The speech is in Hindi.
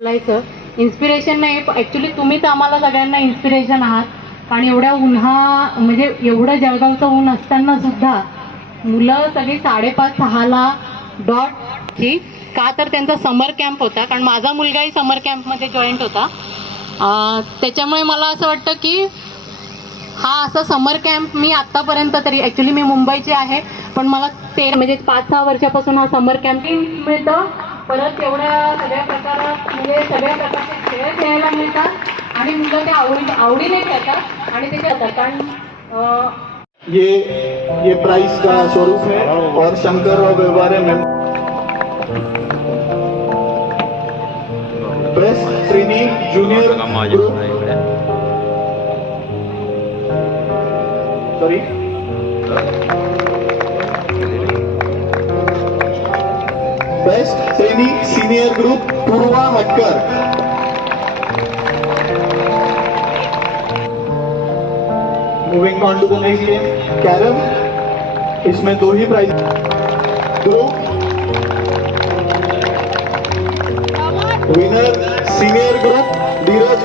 इन्स्पिरेशन नाही. ॲक्च्युली तुम्ही तर आम्हाला सगळ्यांना इन्स्पिरेशन आहात. आणि एवढ्या उन्हा म्हणजे एवढं जळगावचं ऊन असताना सुद्धा मुलं सगळी साडेपाच सहाला डॉटची का तर त्यांचा समर कॅम्प होता. कारण माझा मुलगाही समर कॅम्पमध्ये जॉईंट होता. त्याच्यामुळे मला असं वाटतं की हा असा समर कॅम्प मी आत्तापर्यंत तरी ॲक्च्युली मी मुंबईची आहे. पण मला ते म्हणजे पाच सहा वर्षापासून हा समर कॅम्प मिळतं. परत एवढ्या सगळ्या प्रकारात ये ये प्राइस का स्वरूप है और शंकर और व्यवहार में best training junior sorry best training senior group Purva हटकर moving on to the next game carrom इसमें दो ही prize group winner senior group Dheeraj.